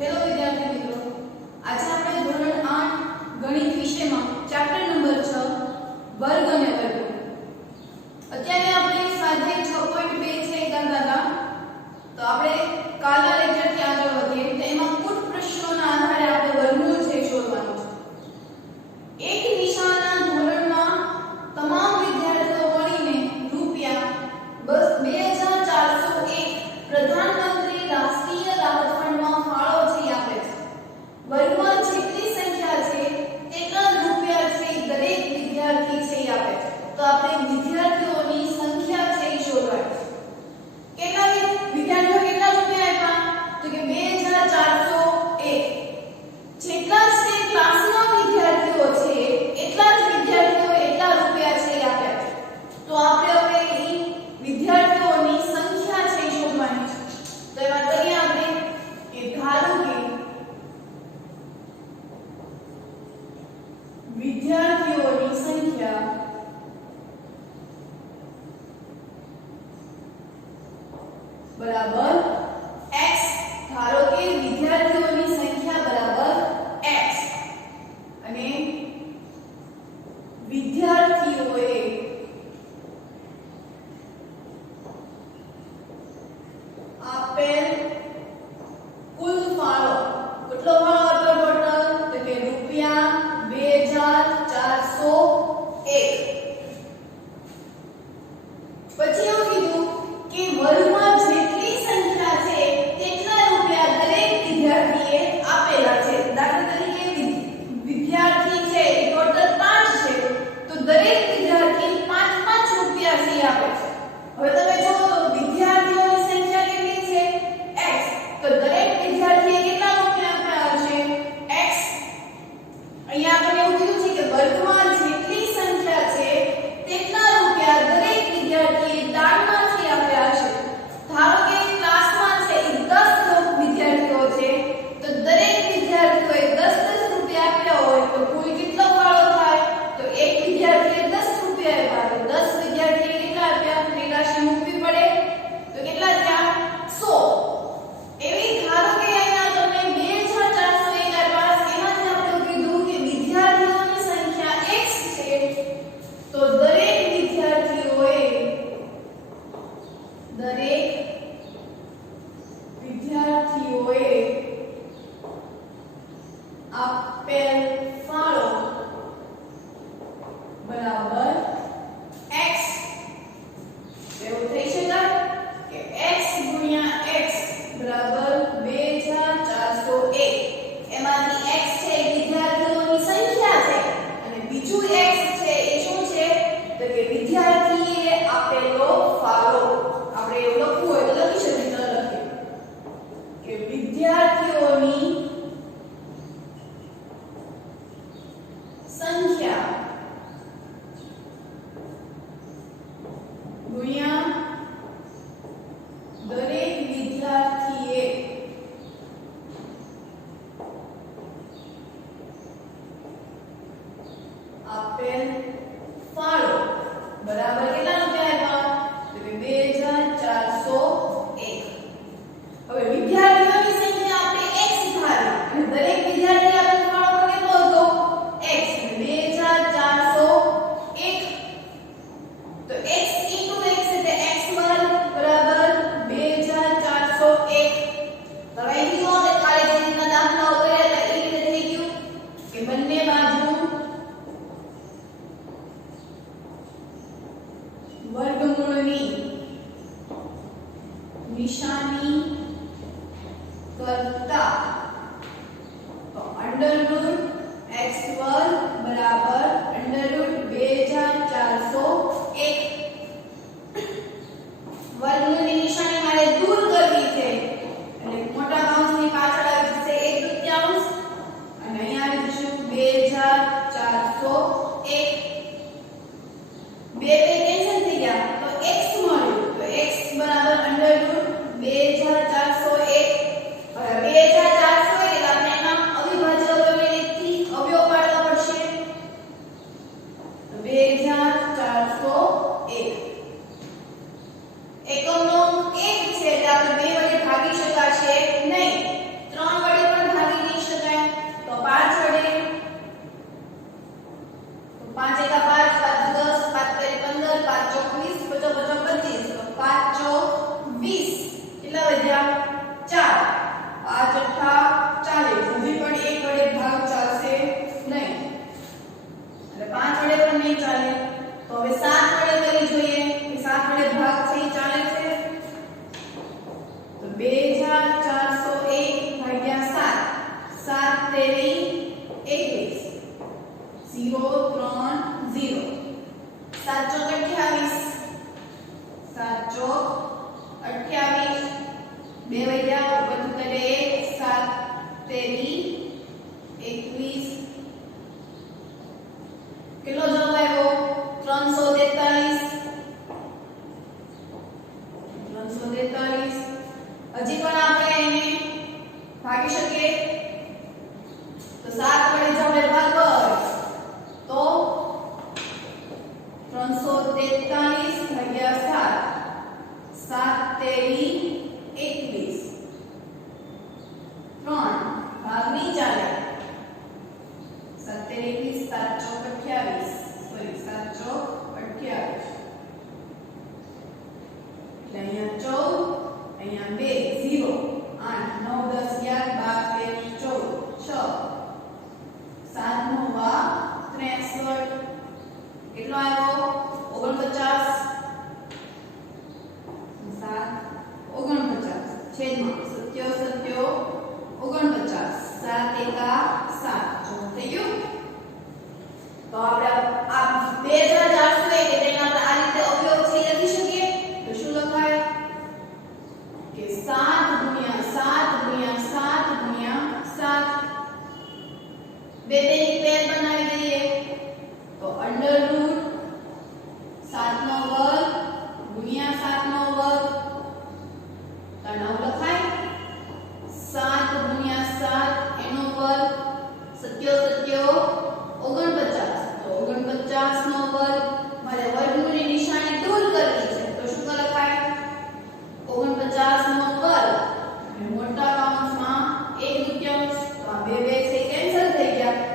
Hello વિદ્યાર્થી મિત્રો, આજે આપણે ધોરણ 8 ગણિત વિષયમાં ચેપ્ટર નંબર 6 વર્ગ અને વર્ગો. અત્યારે આપણે સ્વાધ્યાય 6.2 છે કરતા હતા. તો આપણે કાલના લેક્ચરથી આગળ વધીએ તો એમાં કુલ પ્રશ્નોના આધારે આપણે વર્ગમૂળ છે શોધવાનું છે. એક નિશાળના ધોરણમાં તમામ વિદ્યાર્થીઓ મળીને રૂપિયા 2401 પ્રધાનમંત્રી રાષ્ટ્રીય રાહત ફંડમાં ફાળો છે આપે છે. વર્ગમાં જેટલી સંખ્યા છે તેટલા રૂપિયા છે દરેક વિદ્યાર્થી છે આપે છે. તો આપણે વિદ્યાર્થીઓની સંખ્યા છે શોધવાની છે. કેટલા વિદ્યાર્થીઓ કેટલા રૂપિયા આપ્યા? તો કે 2401. જેટલા છે ક્લાસના વિદ્યાર્થીઓ છે એટલા જ વિદ્યાર્થીઓ એટલા રૂપિયા છે આપ્યા છે. તો આપણે હવે અહીં વિદ્યાર્થીઓની સંખ્યા છે શોધવાની છે. તો એમાં કરીએ આપણે કે ધારો કે વિદ્યાર્થીઓની સંખ્યા બરાબર x. ધારો કે વિદ્યાર્થીઓની સંખ્યા બરાબર x અને વિદ્યાર્થીઓએ આપેલ કુલ ફાળો કેટલો ફાળો હતો ટોટલ? તો કે રૂપિયા 2401. પછી એવું કીધું કે વર્ગમાં જેટલી સંખ્યા છે તેટલા રૂપિયા દરેક વિદ્યાર્થીએ આપેલા છે. દાખલા તરીકે વિદ્યાર્થી છે ટોટલ 5 છે તો દરેક વિદ્યાર્થી 5 રૂપિયા છે આપે છે. હવે તમે જુઓ તો વિદ્યાર્થીઓની સંખ્યા કેટલી છે? x. તો દરેક વિદ્યાર્થીએ કેટલા રૂપિયા આપ્યા હશે? x. અહીંયા આપણે એવું કીધું છે કે વર્ગમાં જેટલી સંખ્યા છે તેટલા રૂપિયા દરેક વિદ્યાર્થીએ દાનમાંથી આપ્યા હશે. ધારો કે ક્લાસમાં છે 10 વિદ્યાર્થીઓ છે તો દરેક વિદ્યાર્થીઓએ 10 રૂપિયા આપ્યા હોય તો કુલ કેટલો ફાળો થાય? તો એક વિદ્યાર્થીએ 10 રૂપિયા આપ્યા તો 10 વિદ્યાર્થીએ કેટલા આપ્યા? રાશિ મૂકવી પડે તો કેટલા થયા? 100. એવી ધારો કે અહીંયા તમને 2401 આપ્યા, એમાંથી આપણે કીધું કે વિદ્યાર્થીઓની સંખ્યા x છે તો દરેક વિદ્યાર્થીઓએ આપેલ ફાળો બરાબર x. એવું થઈ શકે કે x ગુણ્યા x બરાબર 2401. એમાંથી x છે એ વિદ્યાર્થીઓની સંખ્યા છે અને બીજું x છે એ શું છે? તો કે વિદ્યાર્થીએ આપેલો ફાળો. આપણે એવું લખવું હોય તો લખી શકીએ. ચાલો લખીએ કે વિદ્યાર્થીઓની સંખ્યા ગુણ્યા દરેક વિદ્યાર્થીએ આપેલ ફાળો બરાબર કેટલા રૂપિયા આપ્યા? તો કે 2401. હવે વિદ્યાર્થીઓની સંખ્યા આપણે x ધારી અને દરેક વિદ્યાર્થી આપેલ ફાળો કેટલો હતો? x. 2401 તો x into x એટલે x વર્ગ બરાબર 2401. હવે અહીં જો કે કાલે જે રીતના દાખલાઓ કર્યા હતા એ રીતે થઈ ગયું કે બંને બાજુ વર્ગમૂળની નિશાની કરતા તો અંડરરૂટ x વર્ગ બરાબર અંડરરૂટ 2401. વર્ગમૂળની નિશાની મારે દૂર કરવી છે એટલે મોટા કૌંસની પાછળ આવી જશે 1/3 અને અહીંયા આવી જશે 2401. બે કેન્સલ થઈ ગયા તો x મળ્યું તો x બરાબર અંડરરૂટ 2401. હવે 2401 એટલે આપણે એના અવિભાજ્ય અવયવની રીતથી અવયવ પાડવા પડશે. બે ની પેર બનાવી દઈએ તો અંડરરૂટ 7 નો વર્ગ ગુણ્યા 7 નો વર્ગ તો 9 લખાય 7 ગુણ્યા 7 એનો વર્ગ સત્યો સત્યો 49 તો 49 નો વર્ગ મારે વર્ગમૂળની નિશાની દૂર કરવી છે તો શું લખાય 49 નો વર્ગ અને મોટા કૌંસમાં 1 દુત્યાંશ તો આ બે બે છે કેન્સલ થઈ ગયા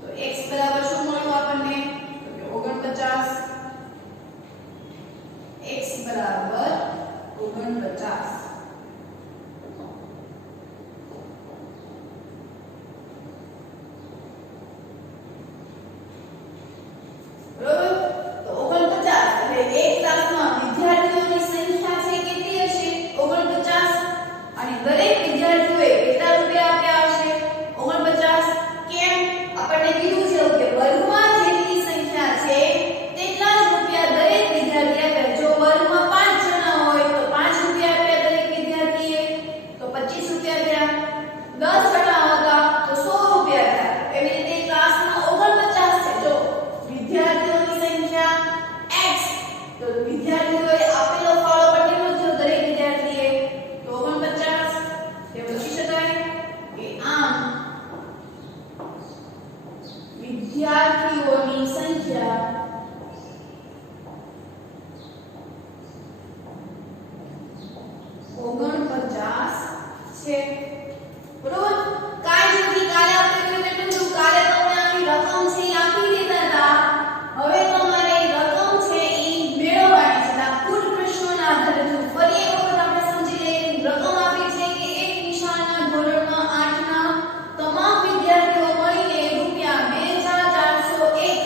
તો x બરાબર શું મળ્યું આપણને તો કે 49 x બરાબર 49 વિદ્યાર્થીઓની સંખ્યા 49 છે બરોબર કાઈ નથી કાલે આપણે કેટલું હતું કાલે તમને આની રકમ છે એ આપી દીધા હતા હવે તમારે રકમ છે એ મેળવવાની છે આ કુલ પ્રશ્નોના આધારે જો ફરી એક વખત આપણે સમજી લઈએ રકમ આપી છે કે એક નિશાનના ધોરણમાં 8 ના તમામ વિદ્યાર્થીઓ મળીને રૂપિયા 2401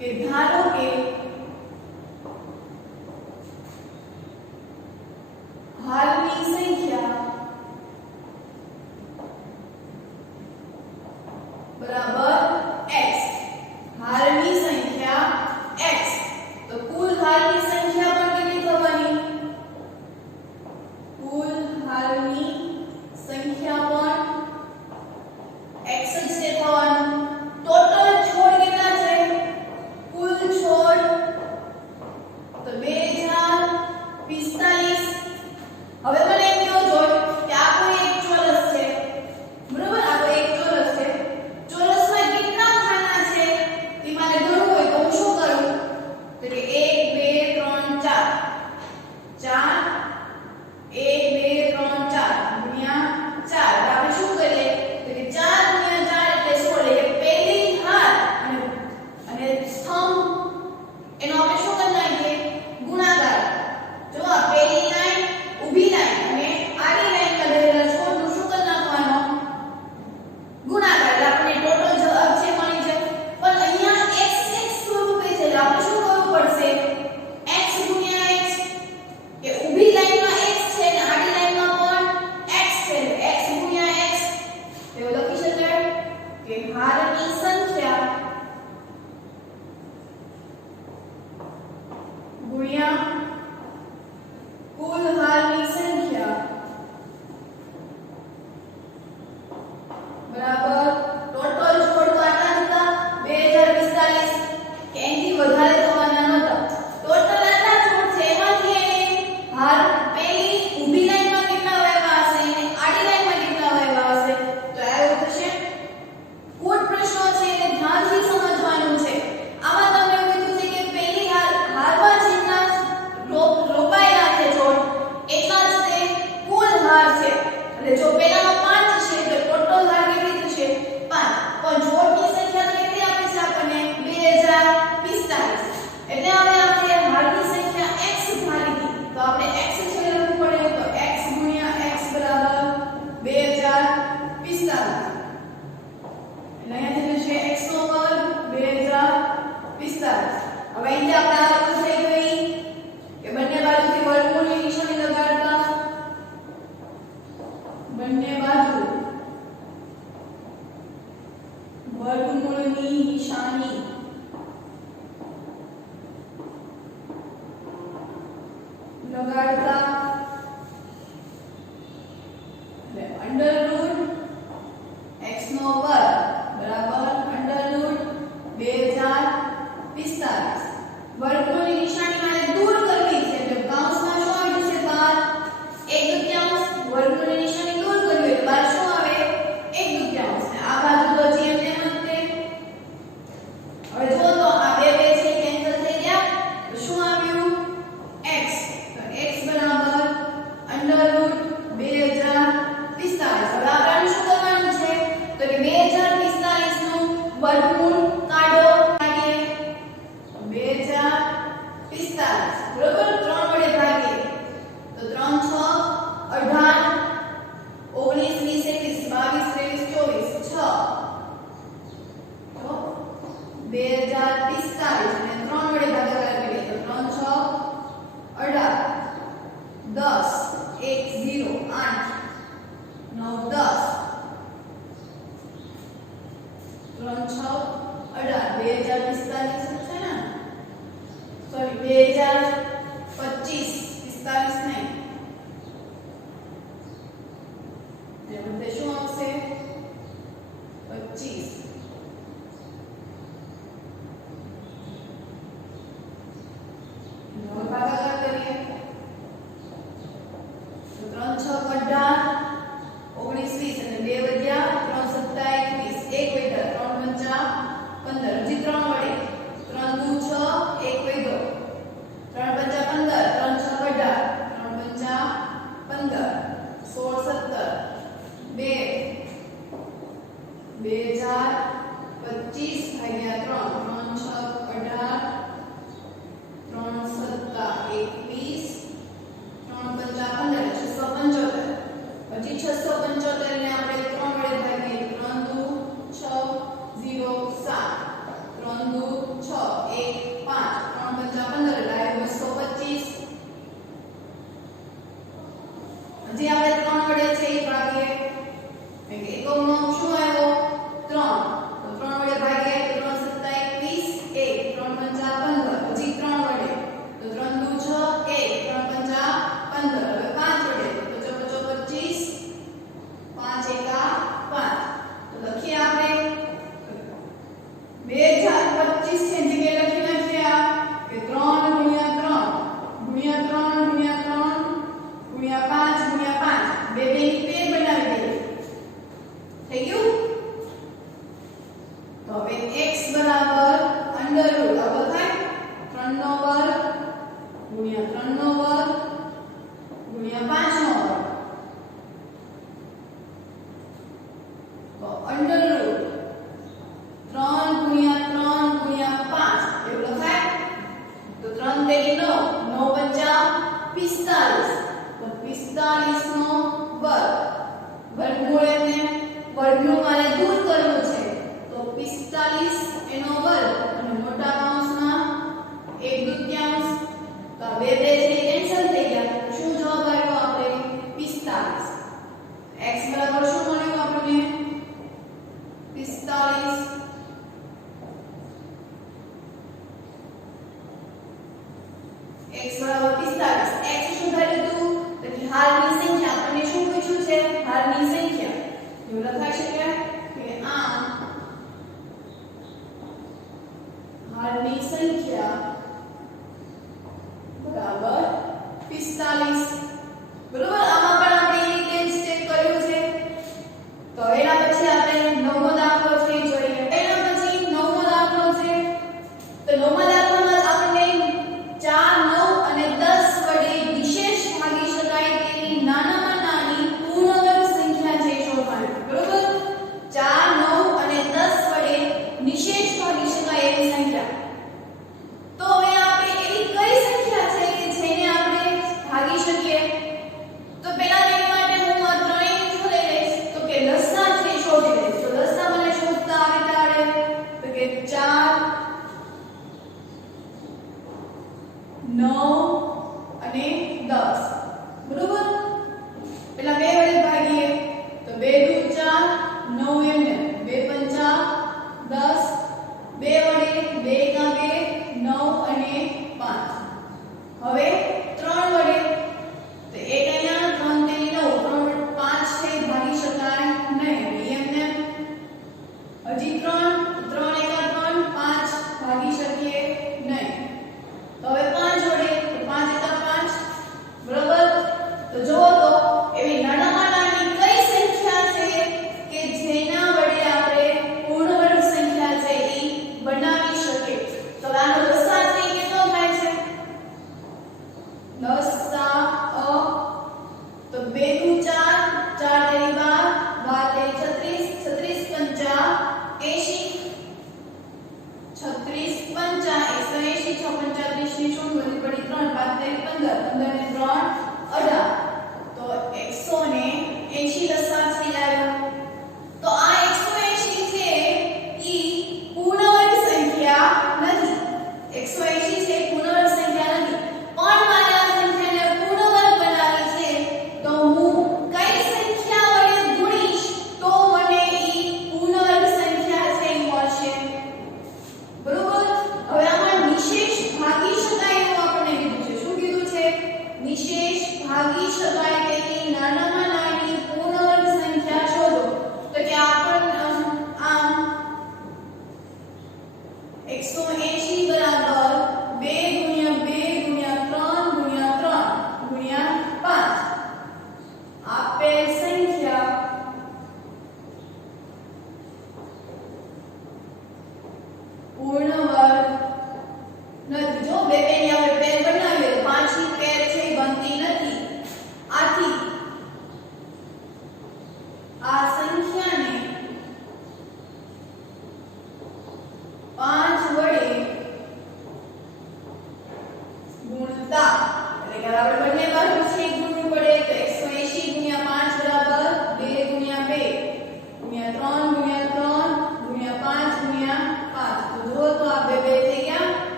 કે ધારો કે હાલની સંખ્યા બરાબર x, હાલની સંખ્યા x, તો કુલ હાલની સંખ્યા પણ કેટલી થવાની? કુલ હાલની સંખ્યા પણ x જ છે થવાનું. ટોટલ છોડ કેટલા છે? કુલ છોડ તો 2045. હવે મને એમ કહો જો કે આ કોઈ એક ચોરસ છે, બરોબર? આ કોઈ એક ચોરસ છે. ચોરસમાં કેટલા ખાના છે તે મારે ગણવું હોય તો હું શું કરું? તો કે 1 2 3 4 4 1 2 3 4 ગુણ્યા 4. આપણે શું કરીએ તો કે 4 ગુણ્યા 4 એટલે 16. એટલે પહેલી હાર અને સ્તંભ એનો આપણે શું કરી નાખીએ? ગુણાકાર. જો આ પહેલી લાઈન ઊભી લાઈન અને આડી લાઈનમાં રહેલા છોડનું શું કરી નાખવાનો? ગુણાકાર. એટલે આપણે ટોટલ જવાબ છે મળી જાય. પણ અહીંયા x સ્વરૂપે છે એટલે આપણે શું કરવું પડશે? x ગુણ્યા x, કે ઊભી લાઈનમાં x છે અને આડી લાઈનમાં પણ x છે. x ગુણ્યા x એવું લખી શકાય કે હારની સંખ્યા ગુણ્યા કુલ હારની સંખ્યા બરાબર ટોટલ છોડ તો આટલા હતા 2045, કે એનાથી વધારે થવાના નહોતા. ટોટલ આટલા છોડ છે એમાંથી એને હાર પેલી ઊભી લાઈનમાં કેટલા વાવ્યા હશે અને આડી લાઈનમાં કેટલા વાવ્યા હશે તો આવું થશે. કુલ પ્રશ્નો છે એટલે ધ્યાનથી સમજવાનું છે. આમાં તમને એવું કીધું છે કે પેલી હારમાં જેટલા રોપાયેલા છે છોડ એટલા જ તે કુલ હાર છે. એટલે જો પેલામાં 5 છે એટલે ટોટલ હાર કેટલી થશે? 5. પણ છોડની સંખ્યા તો કેટલી આપે છે આપણને? 2045. એટલે હવે આપણે હારની સંખ્યા x ધારી હતી તો આપણે x છે લખવું પડે તો x ગુણ્યા x બરાબર 2045. એટલે અહીંયાથી થશે x નો વર્ગ 2045. હવે અહીંયા આપણે આ વસ્તુ થઈ ગઈ કે બંને બાજુથી વર્ગમૂળની નિશાની લગાડતા, બંને બાજુ વર્ગમૂળની નિશાની લગાડતા એટલે અંડરરૂટ x નો વર્ગ બરાબર અંડરરૂટ 2045. વર્ગમૂળની નિશાની મારે દૂર કરવી છે એટલે કૌંસમાં શું આવી જશે? 12 1/2. વર્ગમૂળની નિશાની દૂર કરવી એટલે 12 શું આવે? 1/2. આ બાજુ તો જેમ તેમ જ તે. હવે જો તો આ બે બે છે કેન્સલ થઈ ગયા તો શું આવ્યું? x. તો x બરાબર અંડરરૂટ 2045. હવે આપણે શું કરવાનું છે તો કે 2045 નું વર્ગમૂળ કાઢો. 2045 બરોબર 3 વડે ભાગીએ તો 3 6 18 19 20 21 22 23 24 6 તો 2045 અને 3 વડે ભાગાકાર કરીએ તો 3 6 18 10 1 0 8 9 10 3 6 18 2045 છે ને સોરી 2025 45 નહીં એ બધે શું આવશે 25. હવે ભાગાકાર કરીએ તો 3 6 18 19 20 અને 2 વધ્યા 3 7 21 1 વધ્યા 3 5 15 હજી 3 વડે 3 2 6 1 વધ્યો 3 5 15 3 6 18 3 5 15 16 17 2 2025 ભાગ્યા 3 3 6 18 3 7 21 3 5 15 675. હજી 675 ને આપણે 3 વડે ભાગીએ 3 2 6 0 7 3 2 6 એકમનો શું આવ્યો 3 તો 3 વડે ભાગીએ તો 3 સત્તા 21 1 3 પંચા 15 પછી 3 વડે તો 3 દુ 6 1 3 પંચા 15 હવે 5 વડે તો 5 25 5 એકા 5 તો લખીએ આપણે 2025 છે જગ્યાએ લખી નાખ્યા કે 3 ગુણ્યા 3 ગુણ્યા 3 ગુણ્યા 3 ગુણ્યા 5 ગુણ્યા 5 બે બેની પેર બનાવી દઈએ થઈ ગયું તો હવે x બરાબર અંડર રૂટ હવે થાય 3 નો વર્ગ ગુણ્યા 3 નો વર્ગ ગુણ્યા 5 નો વર્ગ તો અંડર રૂટ 3 ગુણ્યા 3 ગુણ્યા 5 એવું લખાય તો 3 તેરી 9 9 પંચા 45 તો 45 નો વર્ગ વર્ગમૂળ એટલે વર્ગનું મારે દૂર કરવું છે તો 45 એનો વર્ગ અને મોટા કૌંસમાં 1/2 તો આ બે બે છે કેન્સલ થઈ ગયા તો શું જવાબ આવ્યો આપણે 45 x બરાબર શું મળ્યું આપણને 45 x બરાબર 45 x શું થઈ ગયું તો કે હારની સંખ્યા આપણને શું પૂછ્યું છે હારની સંખ્યા એવું લખાઈ શકાય કે આ હારની સંખ્યા બરાબર 45 બરોબર આમાં પણ આપણે એ રીતે જ ચેક કર્યું છે તો એના પછી આપણે નવમો દાખલો છે એ જોઈએ એના પછી નવમો દાખલો છે તો નવમો દાખલામાં આપણને 4 9 અને 10 વડે વિશેષ ભાગી શકાય તેવી નાનામાં નાની પૂર્ણવર્ગ સંખ્યા છે શોધવાની બરોબર 4 9 અને 10 વડે નિશેષ ભાગી શકાય એવી સંખ્યા તો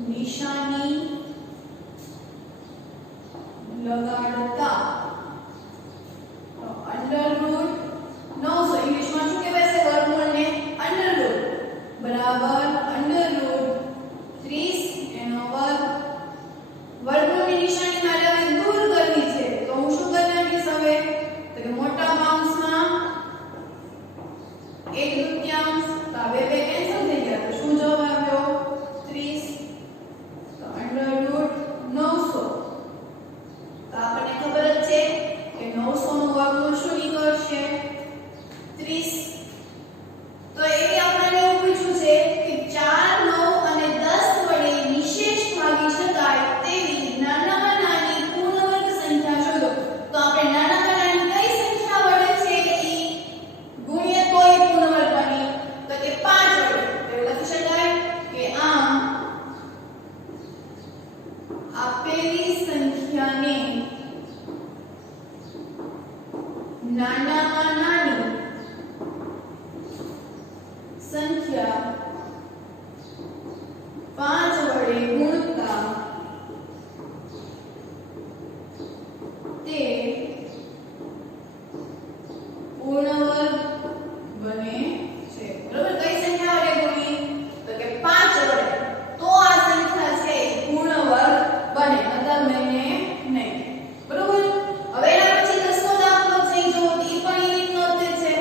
નિશાની લગાડતા તો અંડરરૂટ 900 ઇંગ્લિશમાં શું કહેવાય છે વર્ગમૂળને અંડરરૂટ બરાબર અંડરરૂટ 30 એનો વર્ગ વર્ગમૂળની નિશાની મારે હવે દૂર કરવી છે તો હું શું કરી નાખીશ હવે તો કે મોટા બાઉન્સમાં 1/2 તો આ બે કેન્સલ થઈ ગયા તો શું જવાબ આવ્યો 30 તો અંડરરૂટ 900 તો આપણને ખબર જ છે કે 900 નું વર્ગમૂળ શું નીકળશે 30 તો એ આપણને એવું પૂછ્યું છે કે 4 9 અને 10 વડે નિશેષ ભાગી શકાય તેવી નાનામાં નાની પૂર્ણ વર્ગ સંખ્યા શોધો તો આપણે નાનામાં નાની કઈ સંખ્યા વડે છે ઈ ગુણ્યા કોઈ પૂર્ણ વર્ગ બની તો કે 5 વડે તો લખી શકાય કે આમ આપેલી સંખ્યાને નાનામાં નાની સંખ્યા 5 વડે ગુણતા તે પૂર્ણ વર્ગ બને છે બરાબર કઈ સંખ્યા વડે ગુણી તો કે 5 વડે તો આ સંખ્યા છે પૂર્ણ વર્ગ બને મતલબ મેને નહીં બરાબર હવે એના પછી 10નો દાખલો છે જો ઈ પણ એ રીતનો જ છે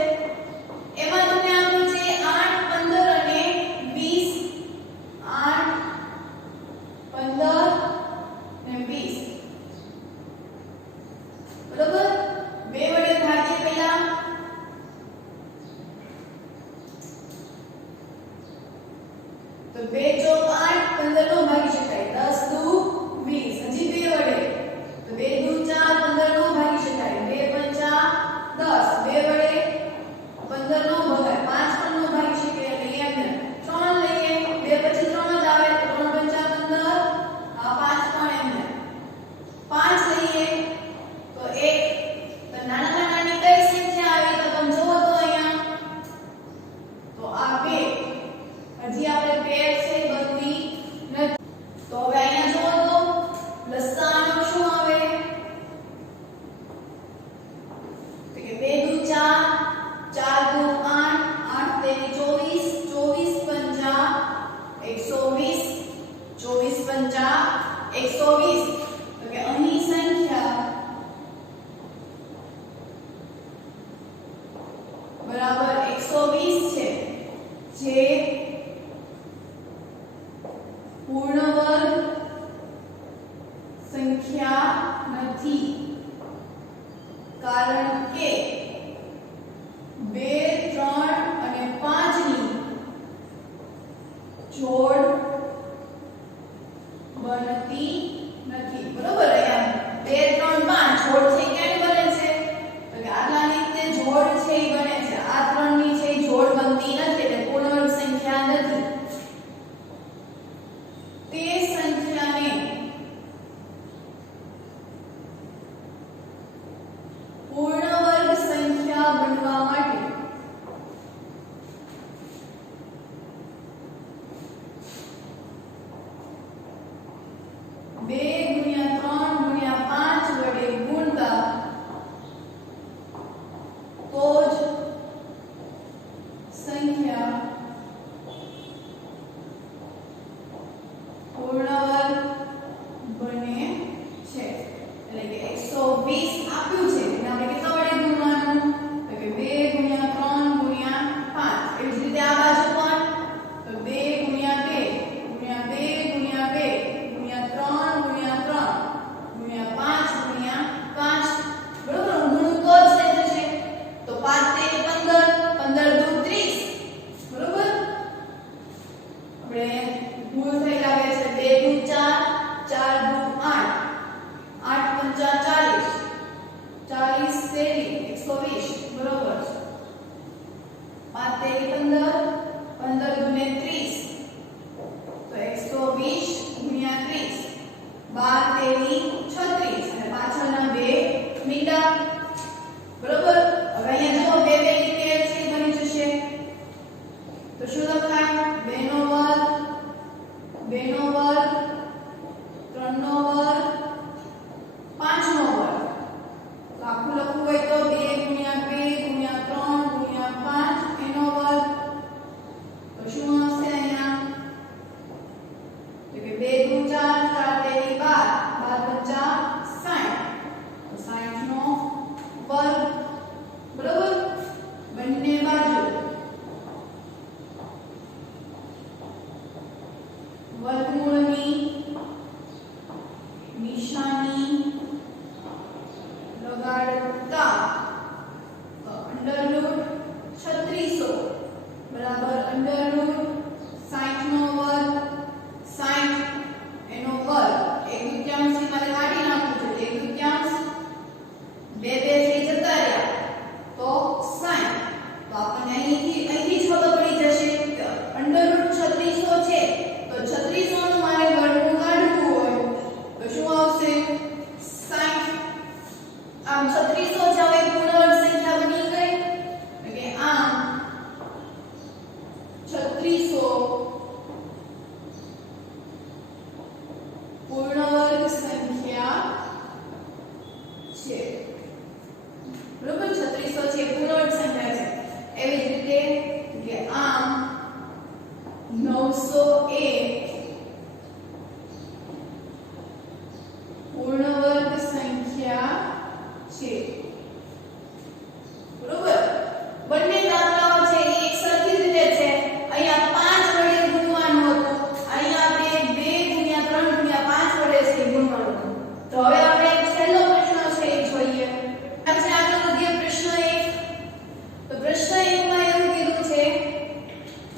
એમાં તમને આપ્યું છે 8 15 અને 20 8 15 અને 20 બરાબર બે વડે ભાગીએ પહેલા તો 2 ચોક 8 15 નો ભાગી શકાય 10 દુ 20 હજી બે વડે તો 2 દુ 4 15 નો ભાગી શકાય 2 પંચા 10 બે વડે 15 નો ભગાય 5 પણ નો ભાગી શકાય એટલે એમને 3 લઈએ 2 પછી 3 જ આવે તો 3 પંચા 15 આ 5 પણ એમને 5 લઈએ તો 1 તો નાનામાં નાની કઈ સંખ્યા આવી તો તમે જોવો તો અહીંયા તો આ 2 હજી આપણે પેર છે બનતી નથી તો હવે અહીંયા જોવો તો લસાઅનો શું આવે તો કે 2 દુ 4 4 દુ 8 8 તેરી 24 24 પંચા 120 24 પંચા 120 તો કે અહીં સંખ્યા બરાબર 120 છે જે પૂર્ણ વર્ગ સંખ્યા નથી કારણ કે 2 3 અને 5 ની જોડ બનતી નથી બરોબર અહીંયા 2 3 5 જોડ છે ક્યારે બને છે તો કે આટલાની તે જોડ છે એ બને છે આ ત્રણની છે એ જોડ બનતી નથી એટલે પૂર્ણ વર્ગ સંખ્યા નથી તે સંખ્યાને પૂર્ણ વર્ગ સંખ્યા બનવા માટે 2 ગુણ્યા 3 ગુણ્યા 5 વડે ગુણતા તો જ સંખ્યા પૂર્ણ વર્ગ બને છે એટલે કે 120 આપ્યું છે અને આપણે કેટલા વડે ગુણવાનું તો કે 2 ગુણ્યા 3 ગુણ્યા 5 એવી જ રીતે આ બાજુ પણ તો 2 ગુણ્યા 2 ગુણ્યા 2 ગુણ્યા 2 ગુણ્યા 3 ગુણ્યા 3 ગુણ્યા 5 ગુણ્યા 5 બરોબર ગુણું તો જ થઈ જશે તો 5 તેરી 15 15 દુ 30 બરોબર આપણે ભૂલ થઈ લાગે છે 2 દુ 4 4 દુ 8 8 પંચા 40 40 તેરી 120 બરોબર છે 5 તેરી 15 15 દુને 30 તો 120 ગુણ્યા 30 12 તેરી 36 અને પાછળના બે મીંડા બરોબર હવે અહીંયા જો બે બે ની પેર છે બની જશે તો શું લખાય 2 નો વર્ગ 2 નો વર્ગ તો કે 2 દુ 4 4 તેરી 12 12 50 60 તો 60 નો વર્ગ બરોબર બંને બાજુ વર્ગમૂળની નિશાની લગાડતા તો અંડરરૂટ 3600 બરાબર અંડરરૂટ 60 નો વર્ગ 60 એનો વર્ગ 1/2 થી મારે કાઢી નાખવું છે 1/2 બે થી જતા રહ્યા તો 60 તો આપણને અહીંથી જ ખબર પડી જશે કે અંડરરૂટ 3600 છે તો 3600 નું મારે વર્ગમૂળ કાઢવું હોય તો શું આવશે 60 આમ 3600 જાવે પૂર્ણ સંખ્યા બની ગઈ એટલે કે આમ 3600 પૂર્ણ વર્ગ સંખ્યા છે બરોબર 3600 છે પૂર્ણ વર્ગ સંખ્યા છે એવી જ રીતે કે આમ 901 પૂર્ણ વર્ગ સંખ્યા છે બરોબર બંને દાખલાઓ છે એ એક સરખી રીતે છે અહીંયા 5 વડે ગુણવાનું હતું અહીંયા આપણે 2 ગુણ્યા 3 ગુણ્યા 5 વડે છે ગુણવાનું હતું તો હવે આપણે છેલ્લો પ્રશ્ન છે એ જોઈએ પછી આગળ વધીએ પ્રશ્ન 1 તો પ્રશ્ન 1 માં એવું કીધું છે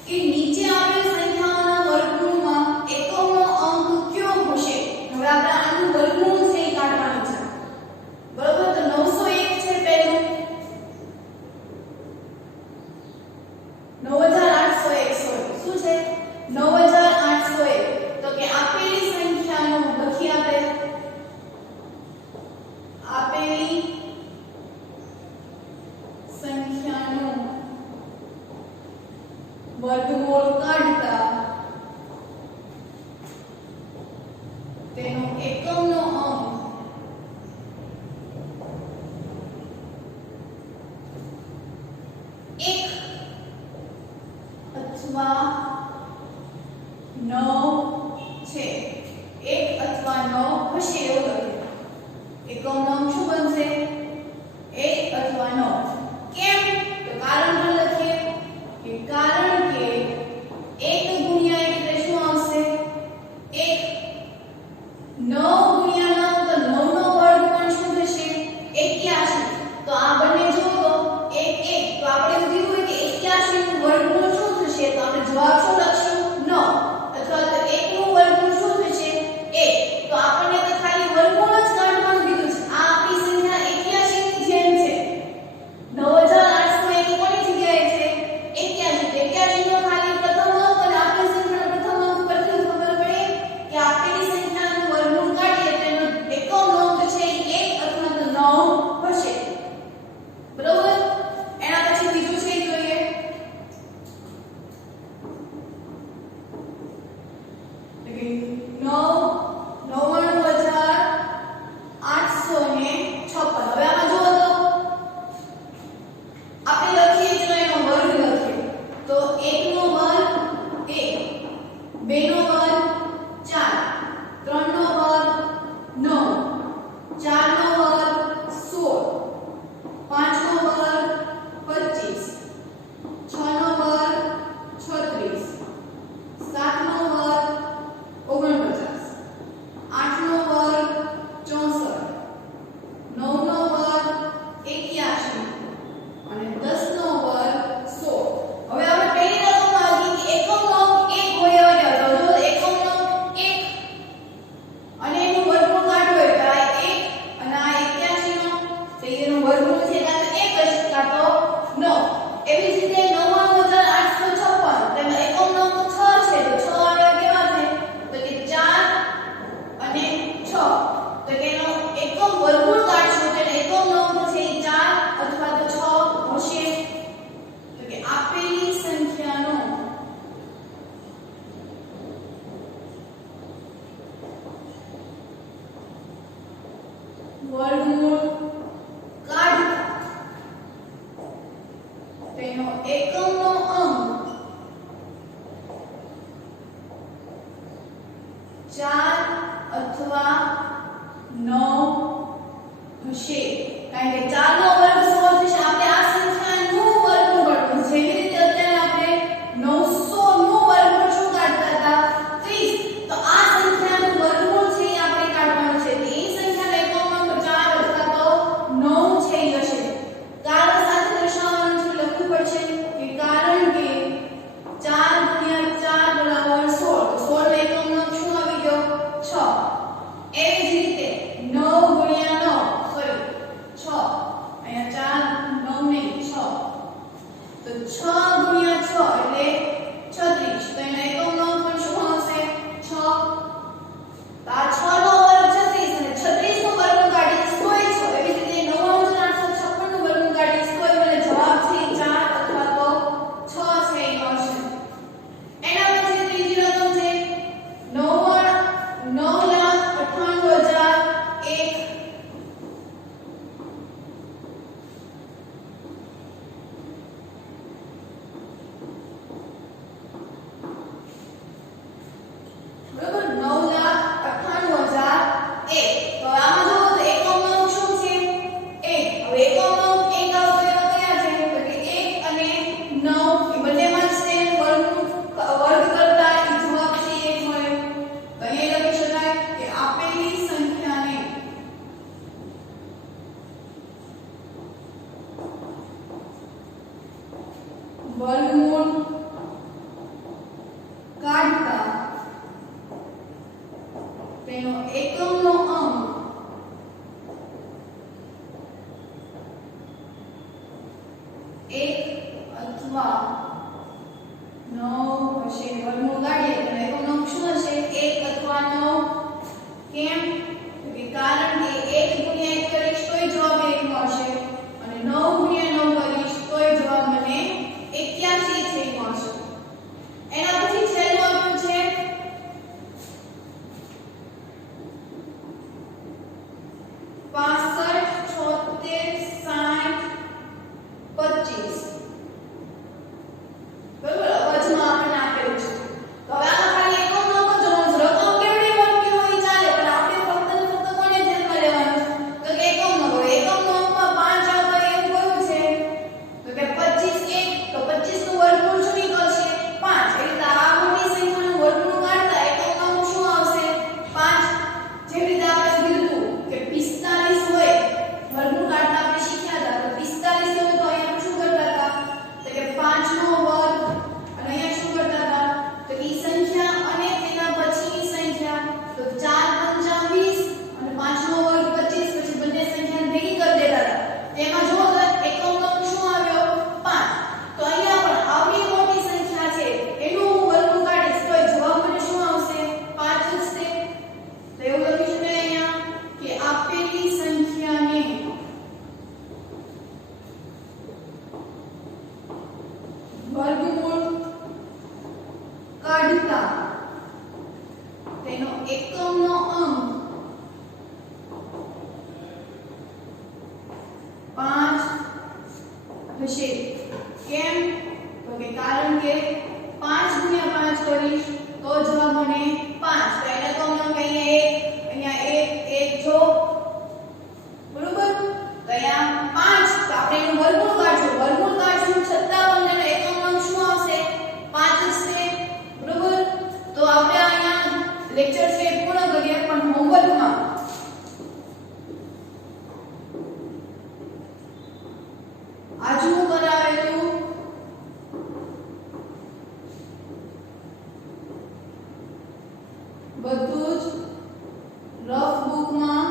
કે નીચે આપેલ સંખ્યાઓના વર્ગમૂળમાં એકમનો અંક કયો હશે હવે આપણે આનું વર્ગમૂળ છે એ કાઢવાનું છે બરોબર તો 901 છે પહેલું 9801 સોરી શું છે 9801 તો કે આપેલી સંખ્યાનો લખી આપેલી સંખ્યાનો વર્ગમૂળ કાઢતા તેનો એકમનો અંક એક અથવા 9 છે 1 અથવા 9 હશે એવું લખે એકમનો અંક શું બનશે 1 અથવા 9 કેમ તો કારણ પણ લખીએ કે કારણ કે 1 ગુણ્યા એટલે શું આવશે 1 9 ગુણ્યા 9 તો 9 નો વર્ગ પણ શું થશે 81 તો આ બંને જો તો 1 1 તો આપણે એવું કીધું હોય કે 81 નું વર્ગમૂળ શું થશે તો આપણે જવાબ શું લખશું 9 અથવા તો 1 નું વર્ગમૂળ શું થશે 1 તો આપણને તો ખાલી વર્ગમૂળ જ કાઢવાનું કીધું છે આ આપણી સંખ્યા 81 ની જેમ છે 9801 કોની જગ્યાએ છે 81 81 નો ખાલી પ્રથમ અંક અને આપેલ સંખ્યાનો પ્રથમ અંક પરથી ખબર પડે કે આપેલી સંખ્યાનું વર્ગમૂળ કાઢીએ તેનો એકમનો અંક છે 1 અથવા તો 9 હશે બરોબર એના પછી બીજું છે જોઈએ કે 9,99,856 હવે આમાં જુઓ તો આપણે લખીએ કે એનો વર્ગ લખીએ તો 1 નો વર્ગ 1 2 નો વર્ગ 4 3 નો વર્ગ 9 4 નો વર્ગ 16 5 નો વર્ગ 25 6 નો વર્ગ 36 7 નો વર્ગ 49 8 નો વર્ગ 64 9 નો વર્ગ 81 અને 10 નો વર્ગ 16 હવે આપણે પહેલી રકમ આવી કે એકમનો અંક 1 હોય અને તો જો એકમનો અંક 1 અને એનું વર્ગમૂળ કાઢવું હોય તો આ 1 અને આ 81 નો તો એનું વર્ગમૂળ છે કાં તો 1 જ કાં તો 9 એવી જ રીતે 99,856 તેમાં એકમનો અંક 6 છે તો 6 આવે કેવા છે તો કે 4 અને 6 તો કે એનો એકમ વર્ગમૂળ કાઢશું તો એકમનો અંક છે 4 અથવા તો 6 હશે તો કે આપેલી સંખ્યાનો વર્ગમૂળ કાઢતા તેનો એકમનો અંક 4 અથવા 9 હશે, કારણ કે 4 નો વર્ગ 100 થશે. આપણે આ સંખ્યાનું વર્ગમૂળ કાઢવું છે. જેવી રીતે અત્યારે આપણે 900 નું વર્ગમૂળ શું કાઢતા હતા 30, તો આ સંખ્યાનું વર્ગમૂળ છે એ આપણે કાઢવાનું છે. તો એ સંખ્યાનો એકમનો નંબર 4 અથવા તો 9 છે એ હશે. કારણ સાથે દર્શાવવાનું છે, લખવું પડશે કે કારણ કે 4 ગુણ્યા 4 બરાબર 16, તો 16 નો એકમનો શું આવી ગયો 6. એવી જ રીતે 9 ગુણ્યા 9 સોરી 6, અહીંયા 4 9 નહીં 6, તો 6 ગુણ્યા 6 એટલે 36, તો એનો એકમનો પણ શું આવશે 6. તો આ 6 નો વર્ગ 36 અને 36 નો વર્ગમૂળ કાઢીએ 106. એવી જ રીતે 99856 નું વર્ગમૂળ કાઢીએ 100, એટલે જવાબ છે 4 અથવા તો 6 છે એ આવશે. એના પછી ત્રીજી રકમ છે 9,98,001. બરોબર 9,98,001. તો આમાં જો તો એકમનો અંક શું છે 1. હવે એકમનો અંક 1 આવતો એવા કયા છે તો કે 1 અને 9 એ બંનેમાં છે વર્ગ કરતા એ જવાબ છે 1 મળે. તો અહીંયા લખી શકાય કે આપેલી સંખ્યાને વર્ગમૂળ કાઢતા તેનો એકમનો અંક 1 અથવા 9 હશે. વર્ગમૂળ કાઢીએ તો એકમનો અંક શું હશે 1 અથવા 9. કેમ તો કે કારણ કે 1 ગુણ્યા 1 કરીશ તોય જવાબ 1 મળશે અને 9 ગુણ્યા 9 કરીશ તોય જવાબ મને 81 છે એ મળશે. એના પછી છેલ્લું આપણું છે 5 હશે. કેમ તો કે કારણ કે 5 ગુણ્યા 5 કરીશ તો જવાબ મને 5. તો એને તો અમે અહીંયા 1 જો બરોબર. તો અહીંયા 5 તો આપણે એનું વર્ગમૂળ કાઢશું છતાં પણ એનો એકમ અંક શું આવશે 5 જ છે બરોબર. તો આપણે અહીંયા લેક્ચર છે પૂર્ણ કરીએ પણ હોમવર્કમાં આજનું કરાવેલું બધું જ રફ બુકમાં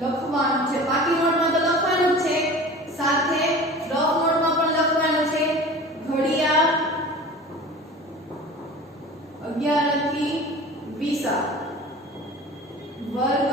લખવાનું છે. બાકી નોટમાં તો લખવાનું જ છે, સાથે રફ નોટમાં પણ લખવાનું છે. ઘડિયાળ 11 થી 20 વર્ગ